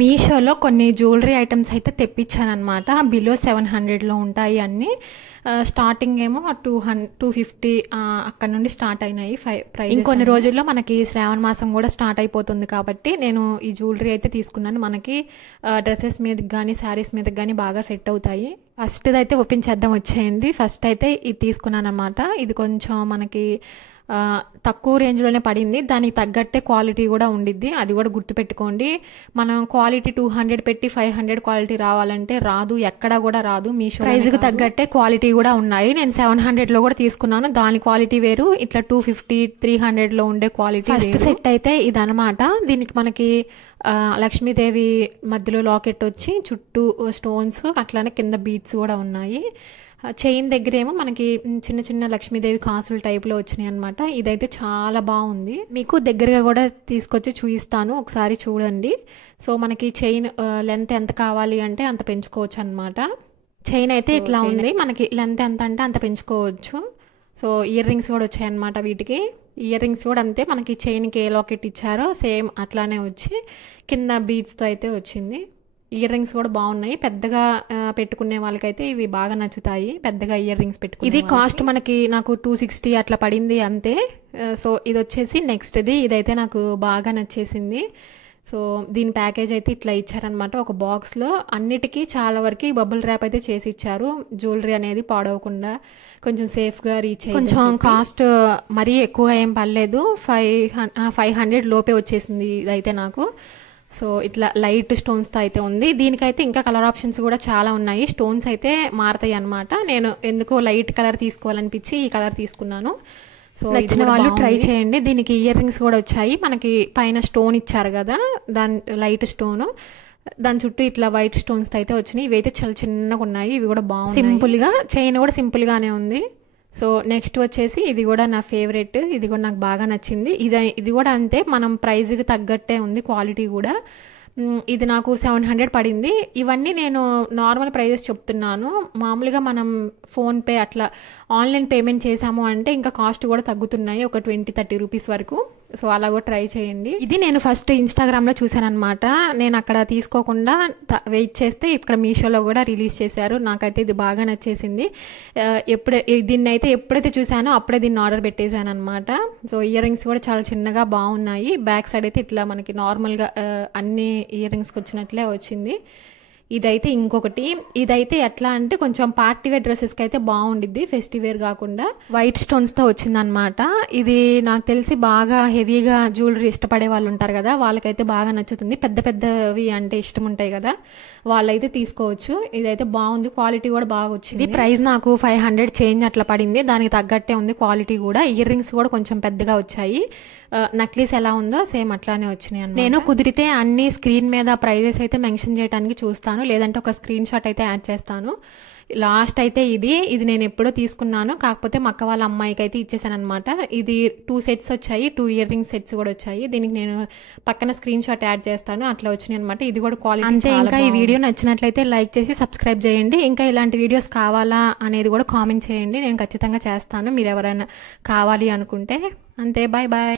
మీషోలో కొన్ని jewellery items అయితే తెప్పించానమాట. బిలో 700లో ఉంటాయి అన్నీ. స్టార్టింగ్ ఏమో 250 అక్కడ నుండి స్టార్ట్ అయినాయి ప్రైస్. ఇంకొన్ని రోజుల్లో మనకి శ్రావణ మాసం కూడా స్టార్ట్ అయిపోతుంది కాబట్టి నేను ఈ జ్యువెలరీ అయితే తీసుకున్నాను. మనకి డ్రెస్సెస్ మీదకి కానీ శారీస్ మీదకి కానీ బాగా సెట్ అవుతాయి. ఫస్ట్ అయితే ఓపెన్ చేద్దాం వచ్చేయండి. ఫస్ట్ అయితే ఇది తీసుకున్నాను అనమాట. ఇది కొంచెం మనకి తక్కువ రేంజ్లోనే పడింది. దానికి తగ్గట్టే క్వాలిటీ కూడా ఉండిద్ది, అది కూడా గుర్తుపెట్టుకోండి. మనం క్వాలిటీ 200 పెట్టి 500 క్వాలిటీ రావాలంటే రాదు, ఎక్కడా కూడా రాదు. మీషో ప్రైస్కి తగ్గట్టే క్వాలిటీ కూడా ఉన్నాయి. నేను 700లో కూడా తీసుకున్నాను, దాని క్వాలిటీ వేరు. ఇట్లా 250 300లో ఉండే క్వాలిటీ. ఫస్ట్ సెట్ అయితే ఇదనమాట. దీనికి మనకి లక్ష్మీదేవి మధ్యలో లాకెట్ వచ్చి చుట్టూ స్టోన్స్, అట్లానే కింద బీడ్స్ కూడా ఉన్నాయి. చైన్ దగ్గర ఏమో మనకి చిన్న చిన్న లక్ష్మీదేవి కాసులు టైప్లో వచ్చినాయి అనమాట. ఇదైతే చాలా బాగుంది. మీకు దగ్గరగా కూడా తీసుకొచ్చి చూపిస్తాను, ఒకసారి చూడండి. సో మనకి చైన్ లెంత్ ఎంత కావాలి అంటే అంత పెంచుకోవచ్చు అనమాట. చైన్ అయితే ఇట్లా ఉంది, మనకి లెంత్ ఎంత అంటే అంత పెంచుకోవచ్చు. సో ఇయర్ రింగ్స్ కూడా వచ్చాయి అనమాట. వీటికి ఇయర్ రింగ్స్ కూడా అంతే, మనకి చైన్కి ఏ లాకెట్ ఇచ్చారో సేమ్ అట్లానే వచ్చి కింద బీడ్స్తో అయితే వచ్చింది. ఇయర్ రింగ్స్ కూడా బాగున్నాయి. పెద్దగా పెట్టుకునే వాళ్ళకైతే ఇవి బాగా నచ్చుతాయి, పెద్దగా ఇయర్ రింగ్స్ పెట్టుకుని. ఇది కాస్ట్ మనకి నాకు 260 అట్లా పడింది అంతే. సో ఇది వచ్చేసి నెక్స్ట్ది. ఇదైతే నాకు బాగా నచ్చేసింది. సో దీని ప్యాకేజ్ అయితే ఇట్లా ఇచ్చారనమాట ఒక బాక్స్లో. అన్నిటికీ చాలా వరకు బబుల్ ర్యాప్ అయితే చేసి ఇచ్చారు, జ్యువెలరీ అనేది పాడవకుండా కొంచెం సేఫ్గా రీచ్ అయ్యి. కొంచెం కాస్ట్ మరీ ఎక్కువ ఏం పడలేదు, 500 లోపే వచ్చేసింది ఇదైతే నాకు. సో ఇట్లా లైట్ స్టోన్స్తో అయితే ఉంది. దీనికైతే ఇంకా కలర్ ఆప్షన్స్ కూడా చాలా ఉన్నాయి. స్టోన్స్ అయితే మారుతాయి అనమాట. నేను ఎందుకో లైట్ కలర్ తీసుకోవాలనిపించి ఈ కలర్ తీసుకున్నాను. సో నచ్చిన వాళ్ళు ట్రై చేయండి. దీనికి ఇయర్ రింగ్స్ కూడా వచ్చాయి. మనకి పైన స్టోన్ ఇచ్చారు కదా, దాని లైట్ స్టోన్, దాని చుట్టూ ఇట్లా వైట్ స్టోన్స్ అయితే వచ్చినాయి. ఇవైతే చాలా చిన్నగా ఉన్నాయి, ఇవి కూడా బాగున్నాయి. సింపుల్గా చైన్ కూడా సింపుల్గానే ఉంది. సో నెక్స్ట్ వచ్చేసి ఇది కూడా నా ఫేవరెట్, ఇది కూడా నాకు బాగా నచ్చింది. ఇది కూడా అంతే, మనం ప్రైస్కి తగ్గట్టే ఉంది క్వాలిటీ కూడా. ఇది నాకు 700 పడింది. ఇవన్నీ నేను నార్మల్ ప్రైజెస్ చెప్తున్నాను. మామూలుగా మనం ఫోన్పే అట్లా ఆన్లైన్ పేమెంట్ చేసాము అంటే ఇంకా కాస్ట్ కూడా తగ్గుతున్నాయి, ఒక 20-30 రూపీస్ వరకు. సో అలా కూడా ట్రై చేయండి. ఇది నేను ఫస్ట్ ఇన్స్టాగ్రామ్లో చూసాను అనమాట. నేను అక్కడ తీసుకోకుండా వెయిట్ చేస్తే ఇక్కడ మీషోలో కూడా రిలీజ్ చేశారు. నాకైతే ఇది బాగా నచ్చేసింది. దీన్ని అయితే ఎప్పుడైతే చూసానో అప్పుడే దీన్ని ఆర్డర్ పెట్టేశాను అనమాట. సో ఇయర్ రింగ్స్ కూడా చాలా చిన్నగా బాగున్నాయి. బ్యాక్ సైడ్ అయితే ఇట్లా మనకి నార్మల్గా అన్ని ఇయర్ రింగ్స్కి వచ్చినట్లే వచ్చింది. ఇదైతే ఇంకొకటి, ఇదైతే ఎట్లా అంటే కొంచెం పార్టీ వేర్ డ్రెస్సెస్కి అయితే బాగుండిద్ది, ఫెస్టివ్ వేర్ కాకుండా. వైట్ స్టోన్స్తో వచ్చిందనమాట. ఇది నాకు తెలిసి బాగా హెవీగా జ్యువెలరీ ఇష్టపడే వాళ్ళు ఉంటారు కదా, వాళ్ళకైతే బాగా నచ్చుతుంది. పెద్ద పెద్దవి అంటే ఇష్టం ఉంటాయి కదా, వాళ్ళైతే తీసుకోవచ్చు. ఇదైతే బాగుంది, క్వాలిటీ కూడా బాగా వచ్చింది. ప్రైస్ నాకు 500 చేంజ్ అట్లా పడింది, దానికి తగ్గట్టే ఉంది క్వాలిటీ కూడా. ఇయర్ రింగ్స్ కూడా కొంచెం పెద్దగా వచ్చాయి. నక్లీస్ ఎలా ఉందో సేమ్ అట్లానే వచ్చినాయి అన్నమాట. నేను కుదిరితే అన్ని స్క్రీన్ మీద ప్రైజెస్ అయితే మెన్షన్ చేయడానికి చూస్తాను, లేదంటే ఒక స్క్రీన్ షాట్ అయితే యాడ్ చేస్తాను. లాస్ట్ అయితే ఇది నేను ఎప్పుడో తీసుకున్నాను, కాకపోతే మా అక్క వాళ్ళ అమ్మాయికి అయితే ఇచ్చేసాను అనమాట. ఇది 2 సెట్స్ వచ్చాయి, 2 ఇయర్ రింగ్ సెట్స్ కూడా వచ్చాయి. దీనికి నేను పక్కన స్క్రీన్ షాట్ యాడ్ చేస్తాను, అట్లా వచ్చినాయి అనమాట. ఇది కూడా క్వాలిటీ అంతే. ఇంకా ఈ వీడియో నచ్చినట్లయితే లైక్ చేసి సబ్స్క్రైబ్ చేయండి. ఇంకా ఇలాంటి వీడియోస్ కావాలా అనేది కూడా కామెంట్ చేయండి, నేను ఖచ్చితంగా చేస్తాను, మీరు ఎవరైనా కావాలి అనుకుంటే. అంతే, బాయ్ బాయ్.